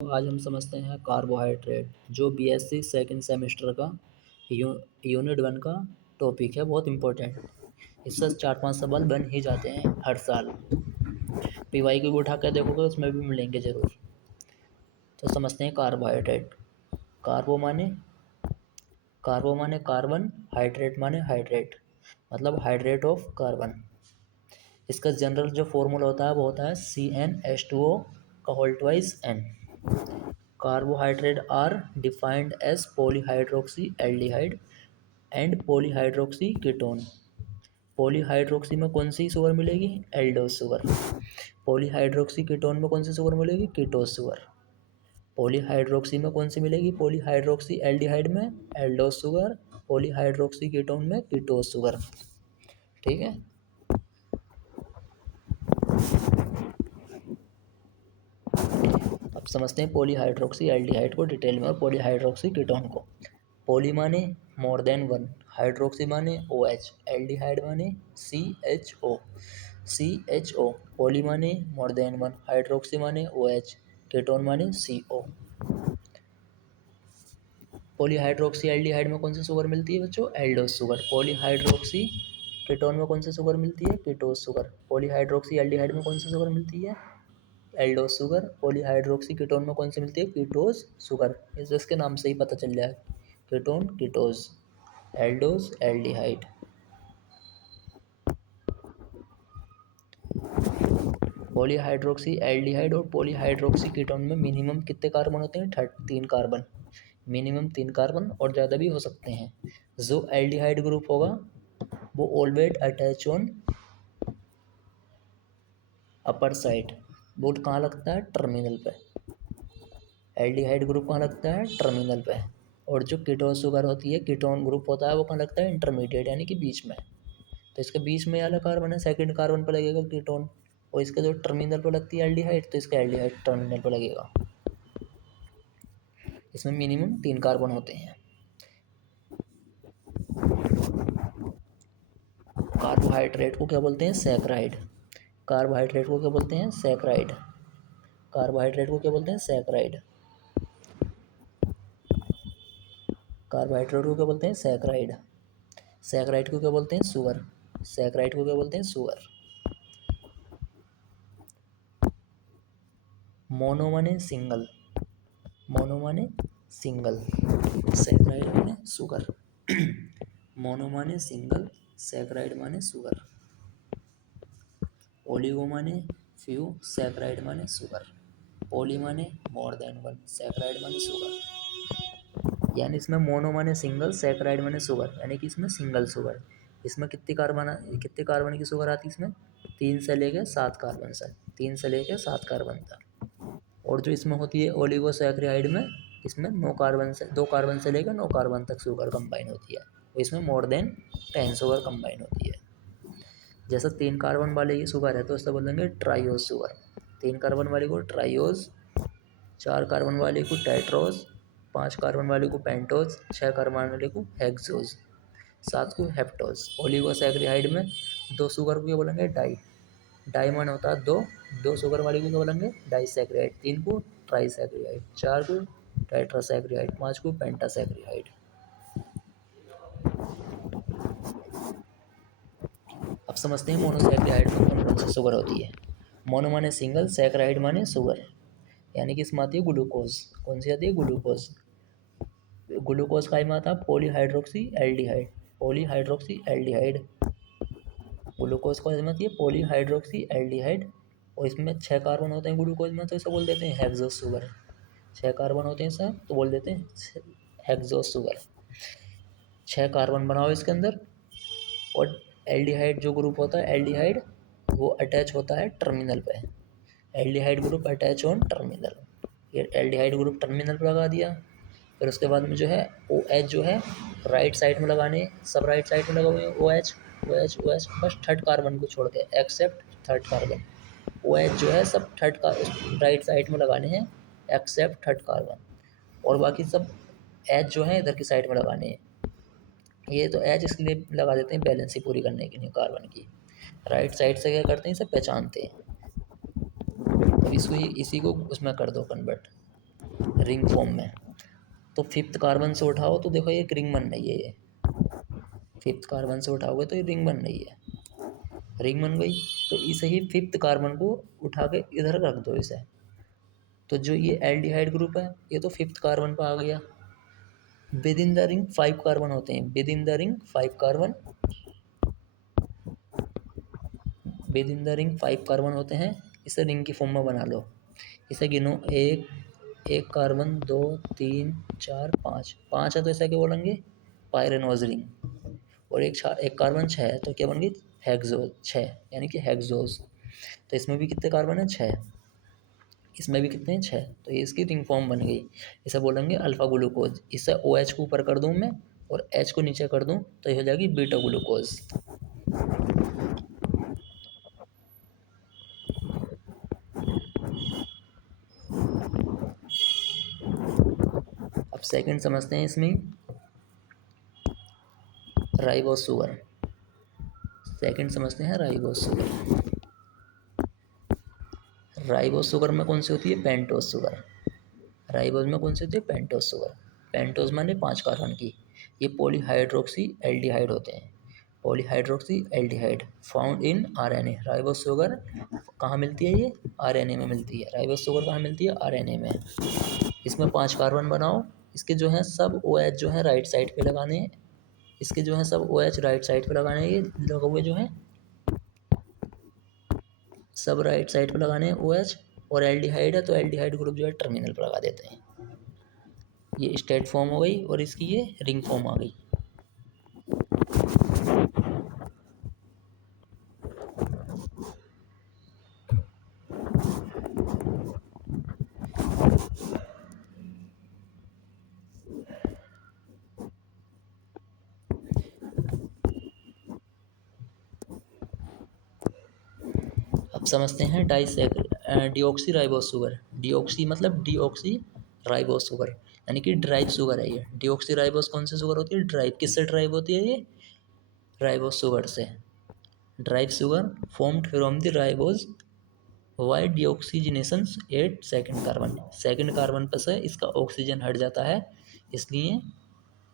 आज हम समझते हैं कार्बोहाइड्रेट, जो बीएससी सेकंड सेमेस्टर का यूनिट 1 का टॉपिक है। बहुत इम्पोर्टेंट, इससे 4-5 सवाल बन ही जाते हैं हर साल। पीवाई को उठा कर देखोगे उसमें भी मिलेंगे ज़रूर। तो समझते हैं कार्बोहाइड्रेट। कार्बो माने कार्बन, हाइड्रेट माने हाइड्रेट, मतलब हाइड्रेट ऑफ कार्बन। इसका जनरल जो फॉर्मूला होता है वो होता है CnH2O का whole twice N। Carbohydrate are defined as polyhydroxyaldehyde and polyhydroxy ketone। Polyhydroxy में कौन सी शुगर मिलेगी? एल्डोस शुगर। पॉलीहाइड्रोक्सी कीटोन में कौन सी शुगर मिलेगी? Ketose sugar. पॉलीहाइड्रोक्सी में कौन सी मिलेगी? पॉलीहाइड्रोक्सी एल्डिहाइड में एल्डोस शुगर, पॉलीहाइड्रोक्सी कीटोन में कीटोस शुगर। ठीक है। अब समझते हैं पॉलीहाइड्रोक्सी एल्डिहाइड को डिटेल में और पॉलीहाइड्रोक्सी कीटोन को। पॉली माने मोर देन वन, हाइड्रोक्सी माने OH, एल्डिहाइड माने CHO। पॉली माने मोर देन वन, हाइड्रोक्सी माने OH, कीटोन माने CO। पॉलीहाइड्रोक्सी एल्डिहाइड में कौन सी शुगर मिलती है बच्चों? एल्डोस शुगर। पॉलीहाइड्रोक्सी कीटोन में कौन सी शुगर मिलती है? Ketose sugar. पॉलीहाइड्रोक्सी एल्डिहाइड में कौन सी शुगर मिलती है? एल्डोस शुगर। पॉलीहाइड्रोक्सी कीटोन में कौन सी मिलती है? Ketose sugar. इसके नाम से ही पता चल जाए, ketone ketose, Eldhose aldehyde. Polyhydroxy aldehyde और पॉलीहाइड्रोक्सी कीटोन में मिनिमम कितने कार्बन होते हैं? 3 कार्बन, मिनिमम 3 कार्बन, और ज़्यादा भी हो सकते हैं। जो एल्डिहाइड ग्रुप होगा वो always attach on upper side. वो कहाँ लगता है? टर्मिनल पे। एल्डिहाइड ग्रुप कहाँ लगता है? टर्मिनल पे। और जो कीटोन शुगर होती है, कीटोन ग्रुप होता है, वो कहाँ लगता है? इंटरमीडिएट, यानी कि बीच में। तो इसके बीच में वाला कार्बन है, सेकंड कार्बन पर लगेगा कीटोन, और इसके जो टर्मिनल पर लगती है एल्डिहाइड, तो इसका एल्डिहाइड टर्मिनल पर लगेगा। इसमें मिनिमम 3 कार्बन होते हैं। कार्बोहाइड्रेट को क्या बोलते हैं? सैकराइड। कार्बोहाइड्रेट को क्या बोलते हैं? सैकराइड। कार्बोहाइड्रेट को क्या बोलते हैं? सैकराइड। कार्बोहाइड्रेट को क्या बोलते हैं? सैकराइड। सैकराइड को क्या बोलते हैं? शुगर। सैकराइड को क्या बोलते हैं? शुगर। मोनो माने सिंगल, मोनो माने सिंगल, सैकराइड माने शुगर। मोनो माने सिंगल, सैकराइड माने शुगर। ओलिगो माने फ्यू, सैकराइड माने शुगर। पॉली माने मोर देन वन, सैकराइड माने शुगर। यानी इसमें मोनो माने सिंगल, सैकराइड माने शुगर, यानी कि इसमें सिंगल शुगर। इसमें कितने कार्बन की शुगर आती है? इसमें 3 से लेकर 7 कार्बन से, 3 से लेकर 7 कार्बन तक। और जो इसमें होती है ओलिगोसैकराइड में, इसमें 2 कार्बन से लेकर 9 कार्बन तक शुगर कंबाइन होती है, और इसमें मोर देन 10 शुगर कंबाइन होती है। जैसा 3 कार्बन वाले ये शुगर है तो उससे बोलेंगे ट्राइओज शुगर। 3 कार्बन वाले को ट्राइओज, 4 कार्बन वाले को टेट्रोज, 5 कार्बन वाले को पेंटोज, 6 कार्बन वाले को हेक्सोज, 7 को हेप्टोज। ओलिगोसैकराइड में 2 शुगर को क्या बोलेंगे? डाई। डायमंड होता है 2, 2 शुगर वाले को क्या बोलेंगे? डाइसैकराइड। 3 को ट्राइसैकराइड, 4 को टेट्रासैकराइड, 5 को पेंटासैकराइड। अब समझते हैं मोनोसैकराइड में कौन कौन सी शुगर होती है। मोनो माने सिंगल, सैकराइड माने शुगर, यानी कि इसमें आती है ग्लूकोज। कौन सी आती है? ग्लूकोज। ग्लूकोज का में आता है polyhydroxy aldehyde, polyhydroxy aldehyde. Glucose का इसमें आती है पॉलीहाइड्रोक्सी एल्डिहाइड, और इसमें 6 कार्बन होते हैं ग्लूकोज में, तो इसे बोल देते हैं हेक्सोस शुगर। 6 कार्बन होते हैं सर, तो बोल देते हैं हेक्सोस शुगर। 6 कार्बन बनाओ इसके अंदर, और एल्डिहाइड जो ग्रुप होता है एल्डिहाइड, वो अटैच होता है टर्मिनल पे। Aldehyde group attach on terminal. ये एल्डिहाइड ग्रुप टर्मिनल पर लगा दिया। फिर उसके बाद में जो है OH जो है राइट साइड में लगाने, सब राइट साइड में लगा हुए हैं OH, OH, OH, बस थर्ड कार्बन को छोड़ के, एक्सेप्ट थर्ड कार्बन। OH जो है सब थर्ड का राइट साइड में लगाने हैं, एक्सेप्ट थर्ड कार्बन, और बाकी सब H जो है इधर की साइड में लगाने हैं। ये तो H इसके लिए लगा देते हैं बैलेंस ही पूरी करने के लिए कार्बन की। राइट साइड से क्या करते हैं? इसे पहचानते हैं। अब इसको इसी को उसमें कर दो कन्वर्ट, रिंग फॉर्म में। तो फिफ्थ कार्बन से उठाओ तो देखो ये एक रिंग बन रही है, ये फिफ्थ कार्बन से उठाओगे तो ये रिंग बन रही है, रिंग बन गई। तो इसे ही फिफ्थ कार्बन को उठा के इधर रख दो इसे। तो जो ये एल्डिहाइड ग्रुप है ये तो फिफ्थ कार्बन पर आ गया। With in the ring 5 carbon होते हैं, with in the ring 5 carbon, with in the ring 5 carbon होते हैं। इसे रिंग की फॉर्म में बना लो। इसे गिनो, एक कार्बन, 2, 3, 4, 5, 5 है तो ऐसा क्या बोलेंगे, पायरेनोज रिंग। और एक कार्बन 6 है तो क्या बन गई, हेक्सोज 6, यानी कि हेक्सोज। तो इसमें भी कितने कार्बन है, 6, इसमें भी कितने हैं, 6। तो ये इसकी रिंग फॉर्म बन गई। इसे बोलेंगे अल्फा ग्लूकोज। इसे ओ एच को ऊपर कर दूँ मैं और एच को नीचे कर दूँ तो ये हो जाएगी बीटा ग्लूकोज। अब सेकंड समझते हैं इसमें, राइबोस शुगर। सेकंड समझते हैं राइबोस शुगर। राइबोस शुगर में कौन सी होती है, पेंटोस शुगर। राइबोस में कौन सी होती है, पेंटोस शुगर। पेंटोस माने 5 कार्बन की। ये पॉलीहाइड्रोक्सी एल्डिहाइड होते हैं, polyhydroxy aldehyde found in RNA. Ribose sugar कहाँ मिलती है, ये आरएनए में मिलती है। राइबोस शुगर कहाँ मिलती है, आरएनए में। इसमें 5 कार्बन बनाओ। इसके जो हैं सब ओ एच जो है राइट साइड पे लगाने हैं। इसके जो हैं सब ओ एच राइट साइड पे लगाने हैं। ये लगे हुए जो हैं सब राइट साइड पे लगाने हैं ओ एच। और एल्डिहाइड है तो एल्डिहाइड ग्रुप जो है टर्मिनल पर लगा देते हैं। ये स्टेट फॉर्म हो गई और इसकी ये रिंग फॉर्म आ गई। अब समझते हैं डिऑक्सी राइबोस शुगर। डिऑक्सी मतलब डिऑक्सी राइबोस शुगर, यानी कि ड्राइव शुगर है ये। डिऑक्सी राइबोस कौन सी शुगर होती है, ड्राइव। किससे ड्राइव होती है ये, राइबोस शुगर से। Derive sugar formed from the ribose by deoxygenation at second carbon. Second carbon पर से इसका ऑक्सीजन हट जाता है, इसलिए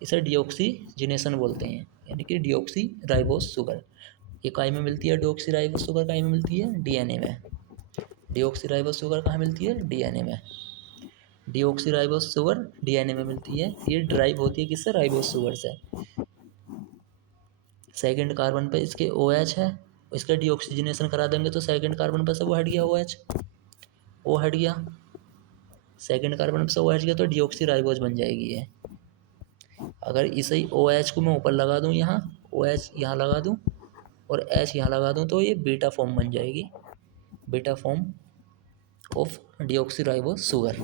इसे डिऑक्सीजिनेशन बोलते हैं, यानी कि डिऑक्सी राइबोस शुगर। ये काय में मिलती है, डिऑक्सी राइबोस शुगर काय में मिलती है, डीएनए में। डिऑक्सी राइबोस शुगर कहाँ मिलती है, डीएनए में। डिऑक्सी राइबोस शुगर डीएनए में मिलती है। ये ड्राइव होती है किससे, राइबोस शुगर से। सेकंड कार्बन पे इसके ओ एच है, इसका डिऑक्सीजनेशन करा देंगे तो सेकंड कार्बन पर से वो हट गया, ओ एच वो हट गया। सेकंड कार्बन पर से ओ एच गया तो डिऑक्सी राइबोस बन जाएगी ये। अगर इसे ही ओ एच को मैं ऊपर लगा दूँ, यहाँ ओ एच यहाँ लगा दूँ और एच यहाँ लगा दूँ तो ये बीटा फॉर्म बन जाएगी, beta form of deoxy ribose sugar.